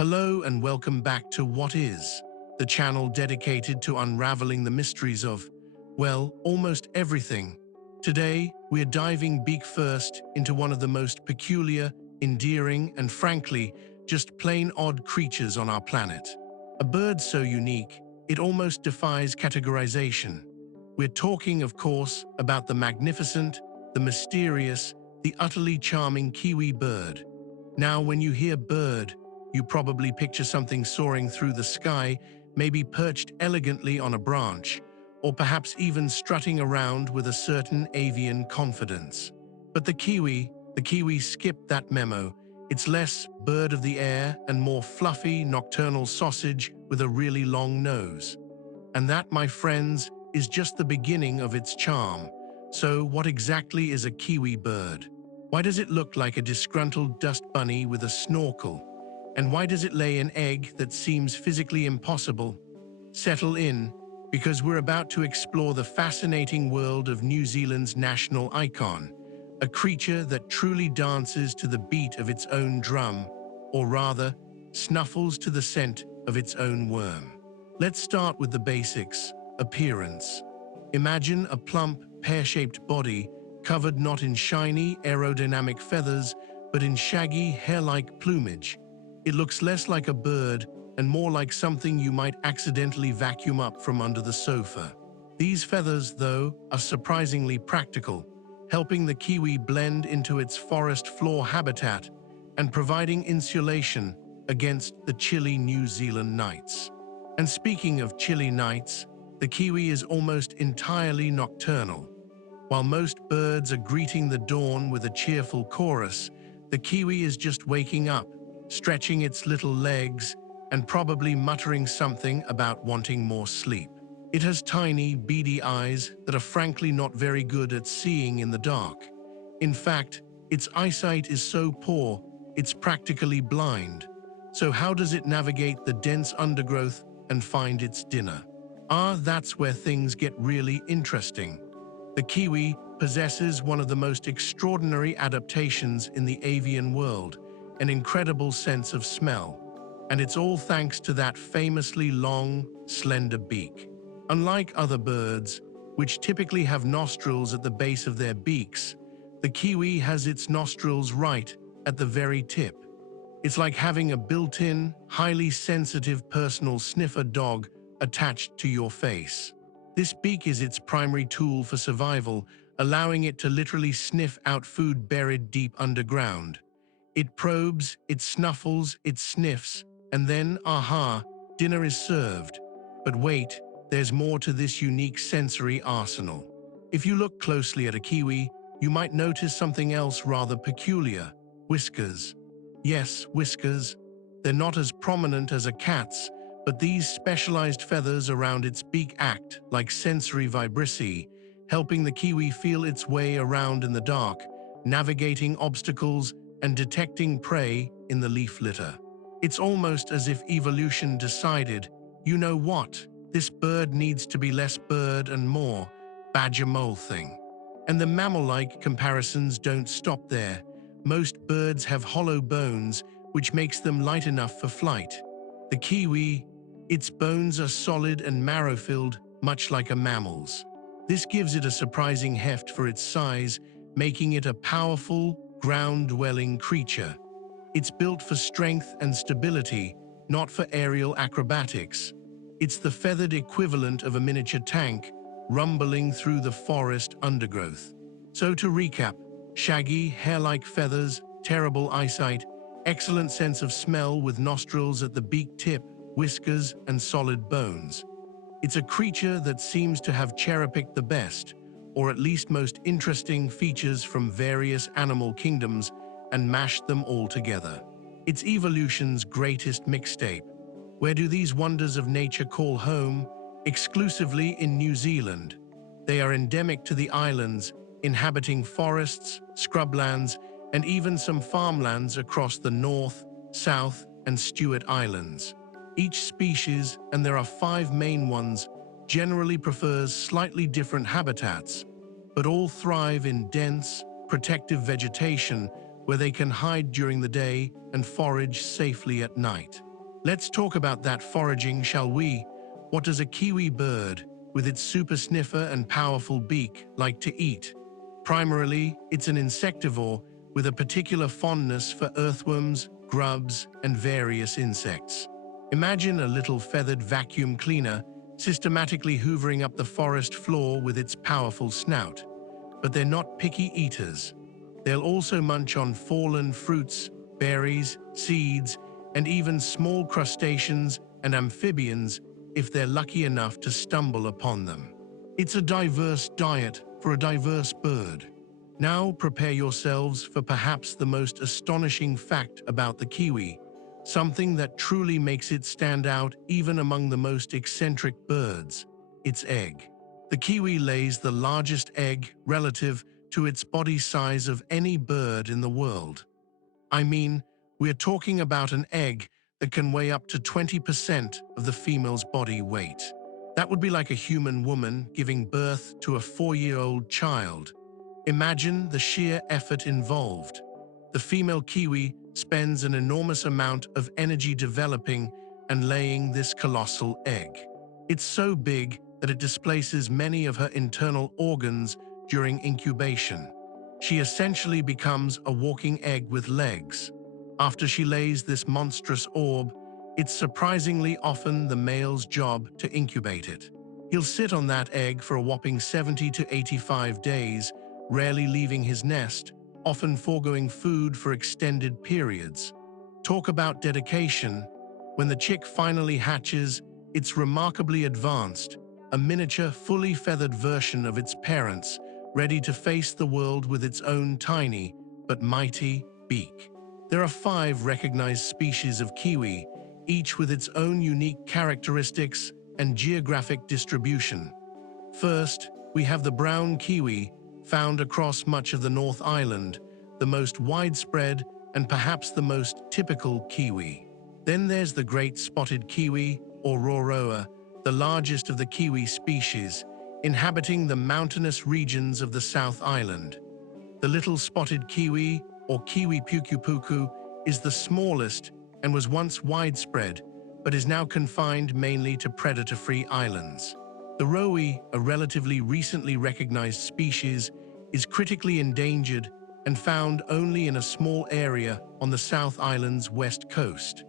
Hello and welcome back to What Is, the channel dedicated to unraveling the mysteries of, well, almost everything. Today, we are diving beak first into one of the most peculiar, endearing, and frankly, just plain odd creatures on our planet. A bird so unique, it almost defies categorization. We're talking, of course, about the magnificent, the mysterious, the utterly charming Kiwi bird. Now, when you hear bird, you probably picture something soaring through the sky, maybe perched elegantly on a branch, or perhaps even strutting around with a certain avian confidence. But the Kiwi skipped that memo. It's less bird of the air and more fluffy, nocturnal sausage with a really long nose. And that, my friends, is just the beginning of its charm. So what exactly is a Kiwi bird? Why does it look like a disgruntled dust bunny with a snorkel? And why does it lay an egg that seems physically impossible? Settle in, because we're about to explore the fascinating world of New Zealand's national icon, a creature that truly dances to the beat of its own drum, or rather, snuffles to the scent of its own worm. Let's start with the basics: appearance. Imagine a plump, pear-shaped body covered not in shiny, aerodynamic feathers, but in shaggy, hair-like plumage. It looks less like a bird and more like something you might accidentally vacuum up from under the sofa. These feathers, though, are surprisingly practical, helping the Kiwi blend into its forest floor habitat and providing insulation against the chilly New Zealand nights. And speaking of chilly nights, the Kiwi is almost entirely nocturnal. While most birds are greeting the dawn with a cheerful chorus, the Kiwi is just waking up, stretching its little legs and probably muttering something about wanting more sleep. It has tiny, beady eyes that are frankly not very good at seeing in the dark. In fact, its eyesight is so poor, it's practically blind. So how does it navigate the dense undergrowth and find its dinner? That's where things get really interesting. The Kiwi possesses one of the most extraordinary adaptations in the avian world, an incredible sense of smell. And it's all thanks to that famously long, slender beak. Unlike other birds, which typically have nostrils at the base of their beaks, the Kiwi has its nostrils right at the very tip. It's like having a built-in, highly sensitive personal sniffer dog attached to your face. This beak is its primary tool for survival, allowing it to literally sniff out food buried deep underground. It probes, it snuffles, it sniffs, and then, dinner is served. But wait, there's more to this unique sensory arsenal. If you look closely at a Kiwi, you might notice something else rather peculiar: whiskers. Yes, whiskers. They're not as prominent as a cat's, but these specialized feathers around its beak act like sensory vibrissae, helping the Kiwi feel its way around in the dark, navigating obstacles and detecting prey in the leaf litter. It's almost as if evolution decided, you know what, this bird needs to be less bird and more badger mole thing. And the mammal-like comparisons don't stop there. Most birds have hollow bones, which makes them light enough for flight. The Kiwi, its bones are solid and marrow-filled, much like a mammal's. This gives it a surprising heft for its size, making it a powerful, ground-dwelling creature. It's built for strength and stability, not for aerial acrobatics. It's the feathered equivalent of a miniature tank, rumbling through the forest undergrowth. So to recap, shaggy, hair-like feathers, terrible eyesight, excellent sense of smell with nostrils at the beak tip, whiskers, and solid bones. It's a creature that seems to have cherry-picked the best, or at least most interesting features from various animal kingdoms and mashed them all together. It's evolution's greatest mixtape. Where do these wonders of nature call home? Exclusively in New Zealand. They are endemic to the islands, inhabiting forests, scrublands, and even some farmlands across the North, South, and Stewart Islands. Each species, and there are 5 main ones, generally prefers slightly different habitats, but all thrive in dense, protective vegetation where they can hide during the day and forage safely at night. Let's talk about that foraging, shall we? What does a kiwi bird, with its super sniffer and powerful beak, like to eat? Primarily, it's an insectivore with a particular fondness for earthworms, grubs, and various insects. Imagine a little feathered vacuum cleaner systematically hoovering up the forest floor with its powerful snout. But they're not picky eaters. They'll also munch on fallen fruits, berries, seeds, and even small crustaceans and amphibians if they're lucky enough to stumble upon them. It's a diverse diet for a diverse bird. Now prepare yourselves for perhaps the most astonishing fact about the kiwi, something that truly makes it stand out even among the most eccentric birds: its egg. The kiwi lays the largest egg relative to its body size of any bird in the world. I mean, we're talking about an egg that can weigh up to 20% of the female's body weight. That would be like a human woman giving birth to a 4-year-old child. Imagine the sheer effort involved. The female kiwi spends an enormous amount of energy developing and laying this colossal egg. It's so big that it displaces many of her internal organs during incubation. She essentially becomes a walking egg with legs. After she lays this monstrous orb, it's surprisingly often the male's job to incubate it. He'll sit on that egg for a whopping 70 to 85 days, rarely leaving his nest, often foregoing food for extended periods. Talk about dedication. When the chick finally hatches, it's remarkably advanced, a miniature, fully feathered version of its parents, ready to face the world with its own tiny but mighty beak. There are 5 recognized species of kiwi, each with its own unique characteristics and geographic distribution. First, we have the brown kiwi, found across much of the North Island, the most widespread and perhaps the most typical kiwi. Then there's the great spotted kiwi, or roroa, the largest of the kiwi species, inhabiting the mountainous regions of the South Island. The little spotted kiwi, or kiwi puku-puku, is the smallest and was once widespread, but is now confined mainly to predator-free islands. The roe, a relatively recently recognized species, is critically endangered and found only in a small area on the South Island's west coast.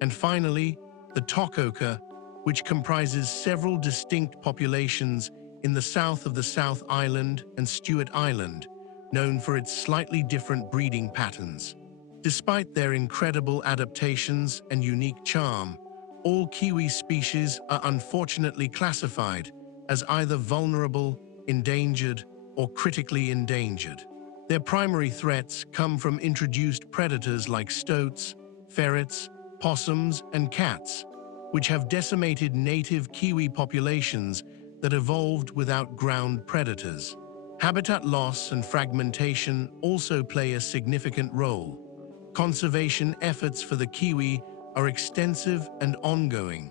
And finally, the tokoka, which comprises several distinct populations in the south of the South Island and Stewart Island, known for its slightly different breeding patterns. Despite their incredible adaptations and unique charm, all kiwi species are unfortunately classified as either vulnerable, endangered, or critically endangered. Their primary threats come from introduced predators like stoats, ferrets, possums, and cats, which have decimated native kiwi populations that evolved without ground predators. Habitat loss and fragmentation also play a significant role. Conservation efforts for the kiwi are extensive and ongoing.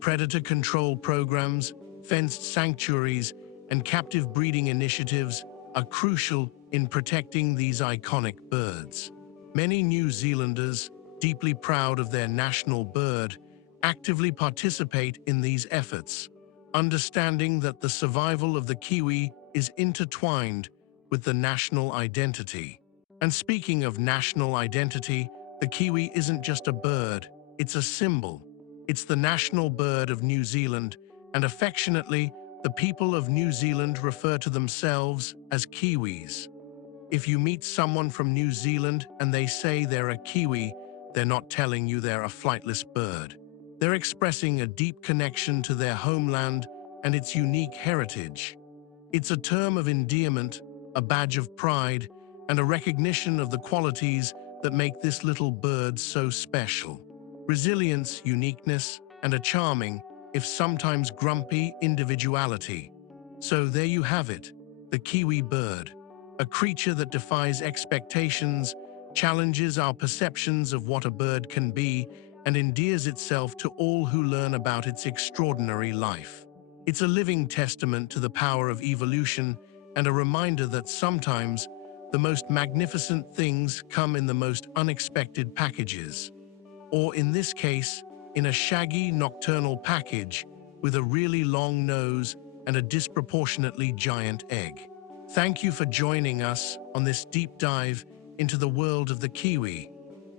Predator control programs, fenced sanctuaries, and captive breeding initiatives are crucial in protecting these iconic birds. Many New Zealanders, deeply proud of their national bird, actively participate in these efforts, understanding that the survival of the kiwi is intertwined with the national identity. And speaking of national identity, the kiwi isn't just a bird, it's a symbol. It's the national bird of New Zealand, and affectionately, the people of New Zealand refer to themselves as Kiwis. If you meet someone from New Zealand and they say they're a Kiwi, they're not telling you they're a flightless bird. They're expressing a deep connection to their homeland and its unique heritage. It's a term of endearment, a badge of pride, and a recognition of the qualities that make this little bird so special. Resilience, uniqueness, and a charming, if sometimes grumpy, individuality. So there you have it, the kiwi bird, a creature that defies expectations, challenges our perceptions of what a bird can be, and endears itself to all who learn about its extraordinary life. It's a living testament to the power of evolution and a reminder that sometimes the most magnificent things come in the most unexpected packages. Or in this case, in a shaggy nocturnal package with a really long nose and a disproportionately giant egg. Thank you for joining us on this deep dive into the world of the kiwi.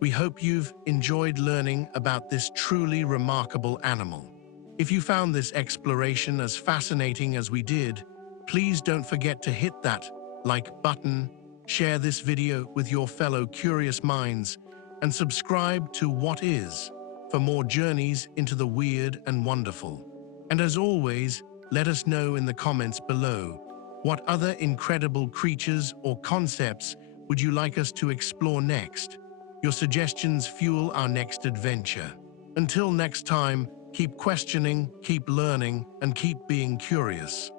We hope you've enjoyed learning about this truly remarkable animal. If you found this exploration as fascinating as we did, please don't forget to hit that like button, share this video with your fellow curious minds, and subscribe to What Is for more journeys into the weird and wonderful. And as always, let us know in the comments below what other incredible creatures or concepts would you like us to explore next. Your suggestions fuel our next adventure. Until next time, keep questioning, keep learning, and keep being curious.